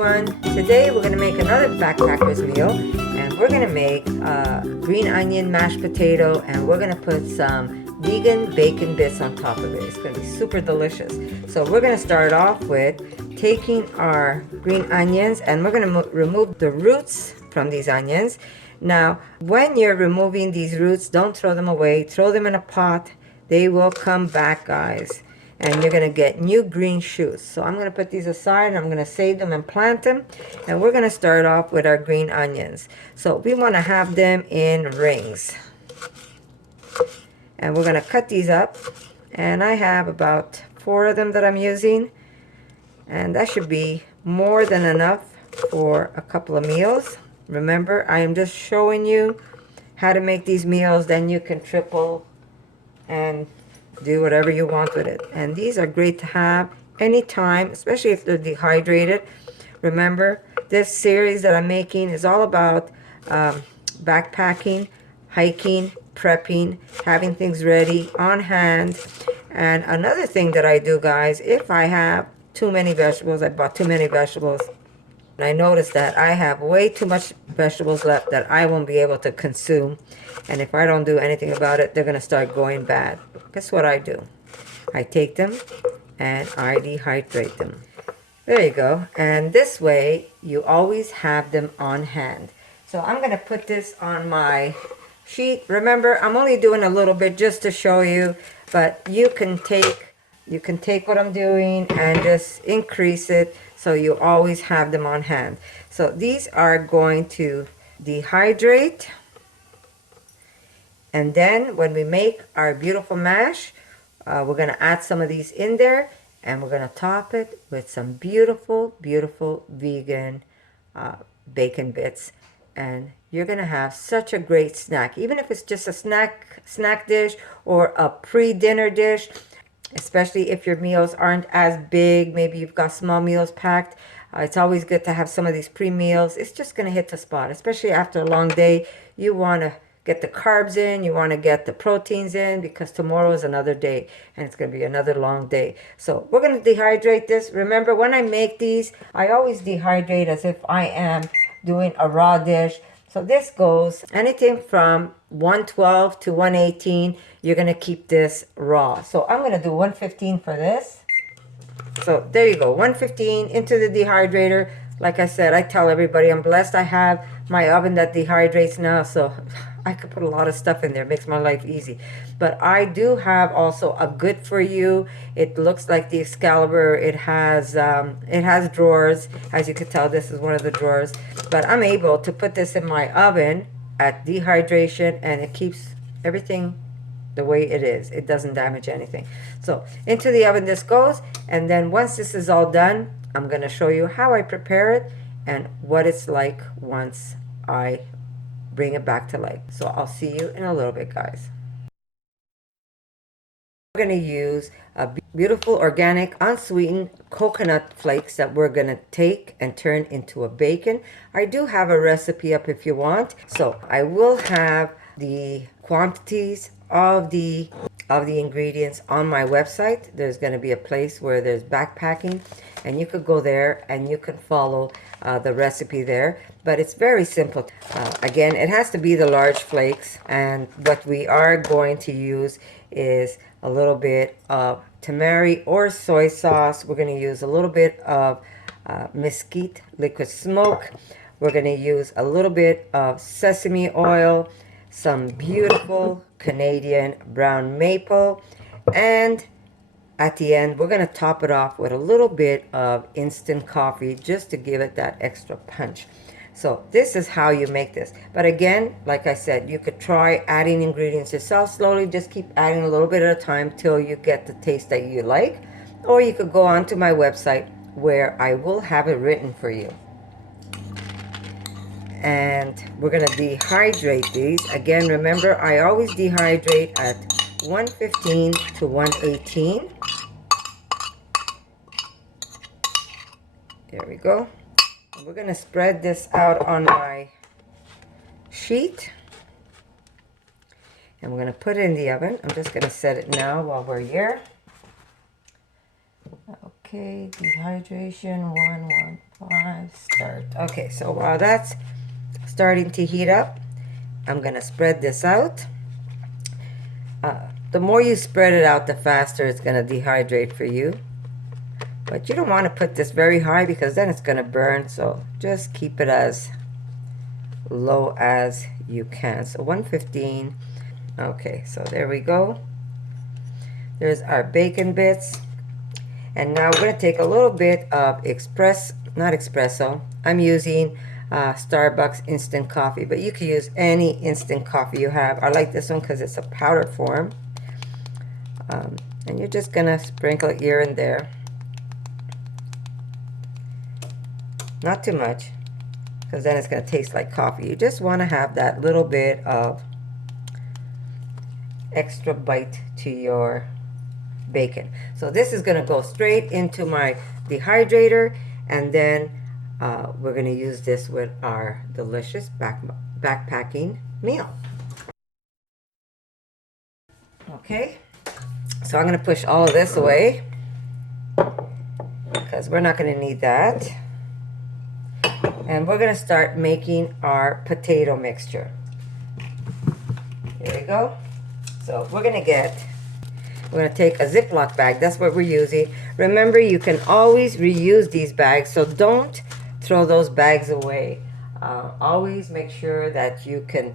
everyone. Today we're going to make another backpacker's meal, and we're going to make green onion mashed potato, and we're going to put some vegan bacon bits on top of it. It's going to be super delicious. So we're going to start off with taking our green onions, and we're going to remove the roots from these onions. Now, when you're removing these roots, don't throw them away. Throw them in a pot. They will come back, guys. And you're going to get new green shoots. So I'm going to put these aside, and I'm going to save them and plant them. And we're going to start off with our green onions. So we want to have them in rings. And we're going to cut these up. And I have about 4 of them that I'm using. And that should be more than enough for a couple of meals. Remember, I am just showing you how to make these meals. Then you can triple and do whatever you want with it. And these are great to have anytime, especially if they're dehydrated. Remember, this series that I'm making is all about backpacking, hiking, prepping, having things ready on hand. And another thing that I do, guys, if I have too many vegetables, I bought too many vegetables, and I noticed that I have way too much vegetables left that I won't be able to consume. And if I don't do anything about it, they're going to start going bad. Guess what I do? I take them and I dehydrate them. There you go. And this way, you always have them on hand. So I'm going to put this on my sheet. Remember, I'm only doing a little bit just to show you, but you can take what I'm doing and just increase it so you always have them on hand. So these are going to dehydrate. And then when we make our beautiful mash, we're going to add some of these in there, and we're going to top it with some beautiful, beautiful vegan bacon bits. And you're going to have such a great snack, even if it's just a snack dish or a pre-dinner dish, especially if your meals aren't as big. Maybe you've got small meals packed. It's always good to have some of these pre-meals. It's just going to hit the spot, especially after a long day. You want to get the carbs in, you want to get the proteins in, because tomorrow is another day and it's going to be another long day. So we're going to dehydrate this. Remember, when I make these, I always dehydrate as if I am doing a raw dish. So this goes anything from 112 to 118. You're going to keep this raw. So I'm going to do 115 for this. So there you go, 115 into the dehydrator. Like I said, I tell everybody I'm blessed. I have my oven that dehydrates now, so I could put a lot of stuff in there. It makes my life easy. But I do have also a good for you. It looks like the Excalibur. It has drawers. As you can tell, this is one of the drawers. But I'm able to put this in my oven at dehydration, and it keeps everything the way it is. It doesn't damage anything. So into the oven this goes, and then once this is all done, I'm going to show you how I prepare it and what it's like once I bring it back to life. So I'll see you in a little bit, guys. We're going to use a beautiful organic unsweetened coconut flakes that we're going to take and turn into a bacon. I do have a recipe up if you want. So I will have the quantities of the ingredients on my website. There's going to be a place where there's backpacking, and you could go there and you can follow the recipe there. But it's very simple. Again, it has to be the large flakes, and what we are going to use is a little bit of tamari or soy sauce. We're going to use a little bit of mesquite liquid smoke. We're going to use a little bit of sesame oil, some beautiful Canadian brown maple, and at the end we're going to top it off with a little bit of instant coffee just to give it that extra punch. So this is how you make this. But again, like I said, you could try adding ingredients yourself slowly. Just keep adding a little bit at a time till you get the taste that you like. Or you could go onto my website where I will have it written for you. And we're going to dehydrate these. Again, remember, I always dehydrate at 115 to 118. There we go. And we're going to spread this out on my sheet. And we're going to put it in the oven. I'm just going to set it now while we're here. Okay, dehydration 115 start. Okay, so while that's starting to heat up, I'm gonna spread this out. The more you spread it out, the faster it's gonna dehydrate for you. But you don't want to put this very high because then it's gonna burn, so just keep it as low as you can. So 115. Okay, so there we go. There's our bacon bits. And now we're going to take a little bit of not espresso. I'm using Starbucks instant coffee, but you can use any instant coffee you have. I like this one because it's a powder form. And you're just going to sprinkle it here and there. Not too much, because then it's going to taste like coffee. You just want to have that little bit of extra bite to your bacon. So this is going to go straight into my dehydrator, and then we're going to use this with our delicious backpacking meal. Okay, so I'm going to push all of this away because we're not going to need that. And we're going to start making our potato mixture. Here we go. So we're going to take a Ziploc bag. That's what we're using. Remember, you can always reuse these bags, so don't throw those bags away. Always make sure that you can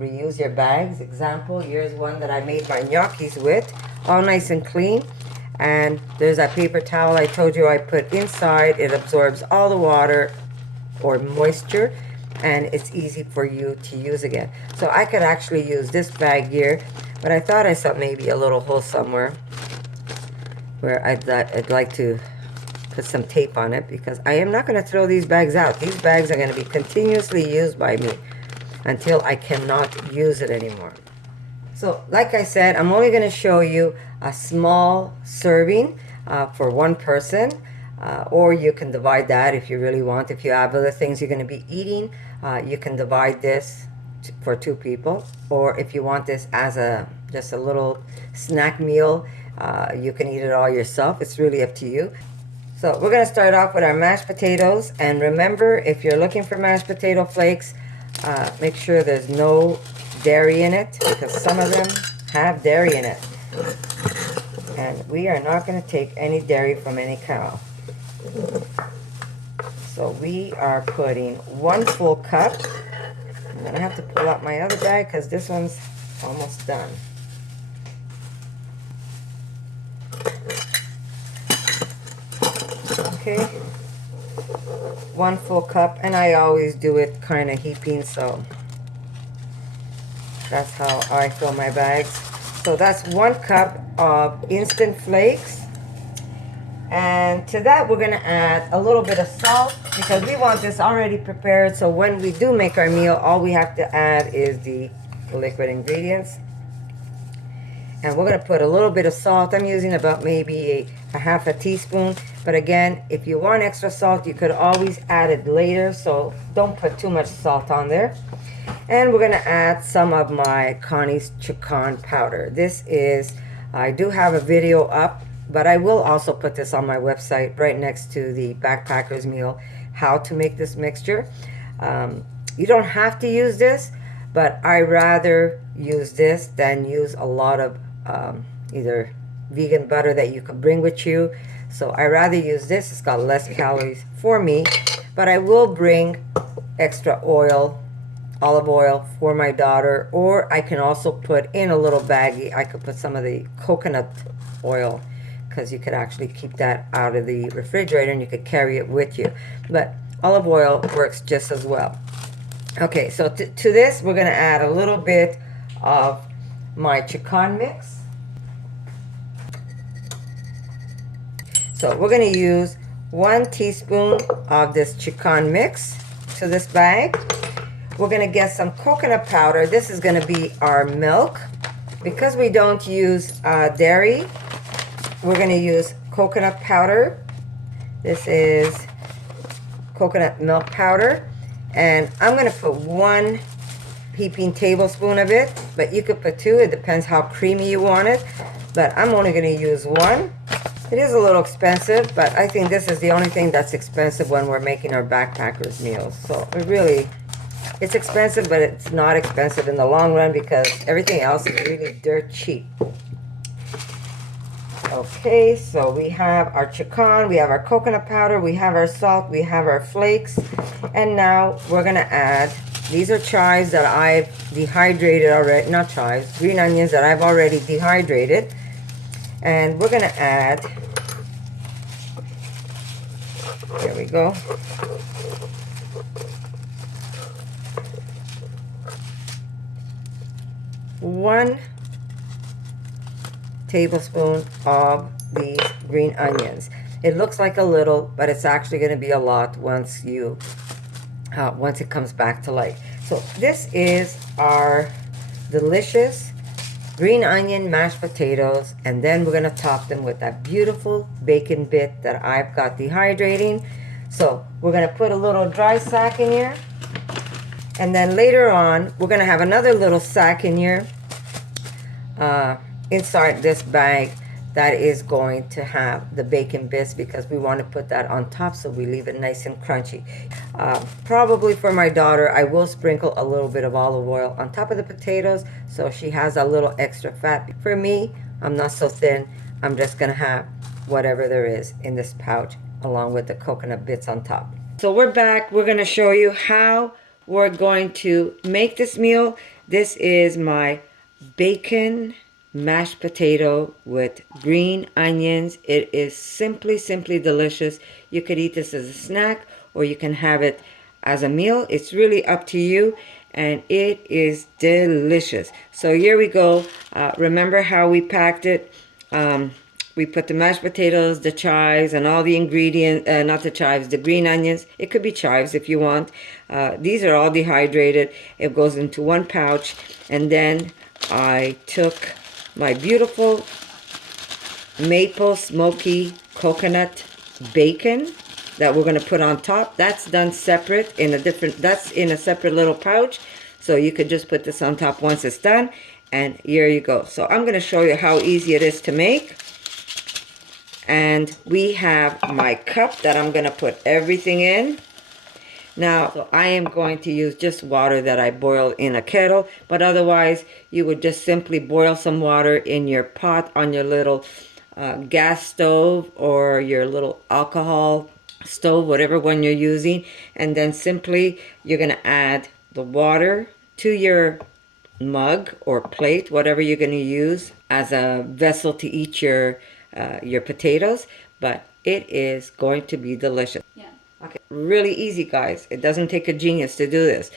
reuse your bags. Example, here's one that I made my gnocchis with, all nice and clean. And there's that paper towel I told you I put inside. It absorbs all the water or moisture, and it's easy for you to use again. So I could actually use this bag here, but I thought I saw maybe a little hole somewhere where I'd like to put some tape on it, because I am not going to throw these bags out. These bags are going to be continuously used by me until I cannot use it anymore. So like I said, I'm only going to show you a small serving for one person, or you can divide that if you really want. If you have other things you're going to be eating, you can divide this for 2 people, or if you want this as just a little snack meal, you can eat it all yourself. It's really up to you. So we're going to start off with our mashed potatoes, and remember, if you're looking for mashed potato flakes, make sure there's no dairy in it, because some of them have dairy in it, and we are not going to take any dairy from any cow. So we are putting 1 full cup. I'm going to have to pull out my other bag because this one's almost done. Okay, 1 full cup, and I always do it kind of heaping, so that's how I fill my bags. So that's 1 cup of instant flakes, and to that we're going to add a little bit of salt, because we want this already prepared, so when we do make our meal, all we have to add is the liquid ingredients. And we're going to put a little bit of salt. I'm using about maybe a half a teaspoon. But again, if you want extra salt, you could always add it later. So don't put too much salt on there. And we're going to add some of my Connie's chicken powder. This is, I do have a video up, but I will also put this on my website right next to the backpacker's meal, how to make this mixture. You don't have to use this, but I rather use this than use a lot of either vegan butter that you could bring with you. So I rather use this. It's got less calories for me, but I will bring extra oil, olive oil, for my daughter, or I can also put in a little baggie. I could put some of the coconut oil, because you could actually keep that out of the refrigerator and you could carry it with you. But olive oil works just as well. Okay, so to this we're going to add a little bit of my chicken mix. So we're going to use 1 teaspoon of this chicken mix to this bag. We're going to get some coconut powder. This is going to be our milk. Because we don't use dairy, we're going to use coconut powder. This is coconut milk powder. And I'm going to put 1 heaping tablespoon of it, but you could put 2. It depends how creamy you want it. But I'm only going to use 1. It is a little expensive, but I think this is the only thing that's expensive when we're making our backpackers meals. So it really, it's expensive, but it's not expensive in the long run because everything else is really dirt cheap. Okay, so we have our chicken, we have our coconut powder, we have our salt, we have our flakes, and now we're gonna add, these are chives that I've dehydrated already, not chives, green onions that I've already dehydrated, and we're gonna add, here we go, one tablespoon of these green onions. It looks like a little, but it's actually going to be a lot once you once it comes back to life. So this is our delicious green onion mashed potatoes, and then we're going to top them with that beautiful bacon bit that I've got dehydrating. So we're going to put a little dry sack in here, and then later on we're going to have another little sack in here inside this bag that is going to have the bacon bits, because we want to put that on top so we leave it nice and crunchy. Probably for my daughter, I will sprinkle a little bit of olive oil on top of the potatoes so she has a little extra fat. For me, I'm not so thin. I'm just gonna have whatever there is in this pouch along with the coconut bits on top. So we're back. We're gonna show you how we're going to make this meal. This is my bacon mashed potato with green onions. It is simply delicious. You could eat this as a snack or you can have it as a meal. It's really up to you, and it is delicious. So here we go. Remember how we packed it? We put the mashed potatoes, the chives, and all the ingredients, not the chives, the green onions. It could be chives if you want. These are all dehydrated. It goes into one pouch, and then I took my beautiful maple smoky coconut bacon that we're going to put on top. That's done separate in a different, that's in a separate little pouch. So you could just put this on top once it's done, and here you go. So I'm going to show you how easy it is to make. And we have my cup that I'm going to put everything in. Now, so I am going to use just water that I boiled in a kettle, but otherwise you would just simply boil some water in your pot on your little gas stove or your little alcohol stove, whatever one you're using, and then simply you're going to add the water to your mug or plate, whatever you're going to use as a vessel to eat your potatoes, but it is going to be delicious. Yeah. Okay, really easy, guys. It doesn't take a genius to do this.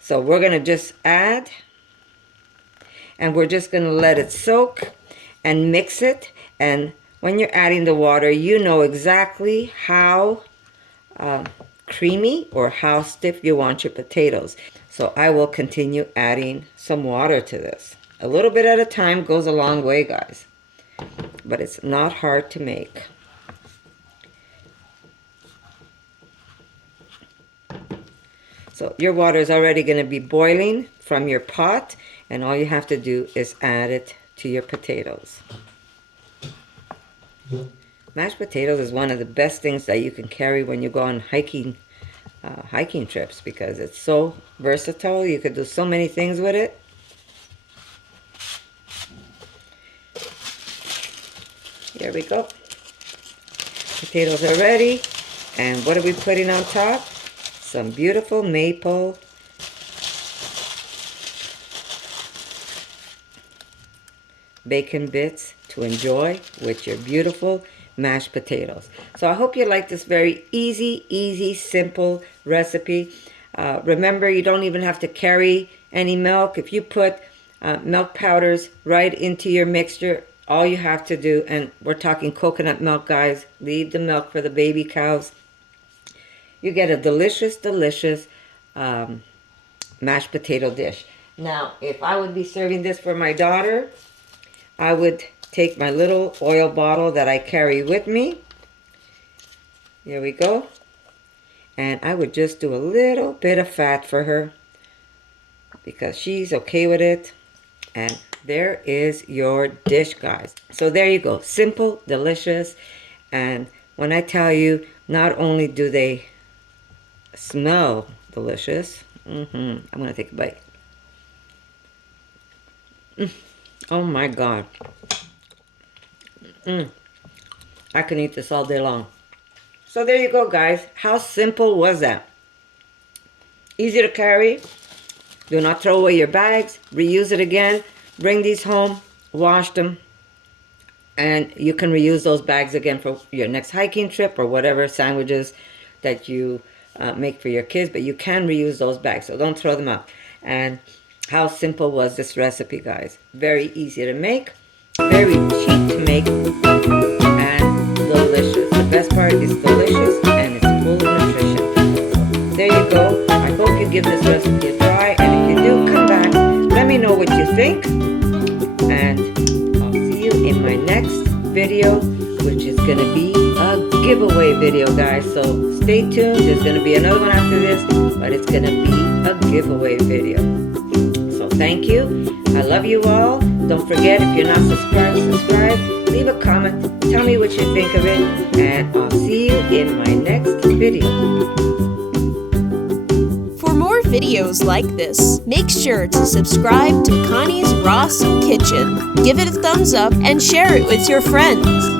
So we're going to just add, and we're just going to let it soak and mix it. And when you're adding the water, you know exactly how creamy or how stiff you want your potatoes. So I will continue adding some water to this. A little bit at a time goes a long way, guys. But it's not hard to make. So your water is already going to be boiling from your pot, and all you have to do is add it to your potatoes. Mashed potatoes is one of the best things that you can carry when you go on hiking trips, because it's so versatile. You could do so many things with it. Here we go. Potatoes are ready. And what are we putting on top? Some beautiful maple bacon bits to enjoy with your beautiful mashed potatoes. So I hope you like this very easy, simple recipe. Remember, you don't even have to carry any milk. If you put milk powders right into your mixture, all you have to do, and we're talking coconut milk, guys, leave the milk for the baby cows. You get a delicious mashed potato dish. Now, if I would be serving this for my daughter, I would take my little oil bottle that I carry with me. Here we go. And I would just do a little bit of fat for her because she's okay with it. And there is your dish, guys. So there you go. Simple, delicious. And when I tell you, not only do they smell delicious, I'm going to take a bite. Oh my God. I can eat this all day long. So there you go, guys. How simple was that? Easy to carry. Do not throw away your bags. Reuse it again. Bring these home. Wash them. And you can reuse those bags again for your next hiking trip or whatever sandwiches that you make for your kids. But you can reuse those bags, so don't throw them out. And how simple was this recipe, guys? Very easy to make. Very cheap to make. And delicious. The best part is delicious and it's full of nutrition. There you go. I hope you give this recipe a try. And if you do, come back. Let me know what you think. And I'll see you in my next video, which is going to be a giveaway video, guys. So stay tuned. There's going to be another one after this, but it's going to be a giveaway video. So thank you. I love you all. Don't forget, if you're not subscribed, subscribe. Leave a comment. Tell me what you think of it. And I'll see you in my next video. For more videos like this, make sure to subscribe to Connie's RAWsome Kitchen. Give it a thumbs up and share it with your friends.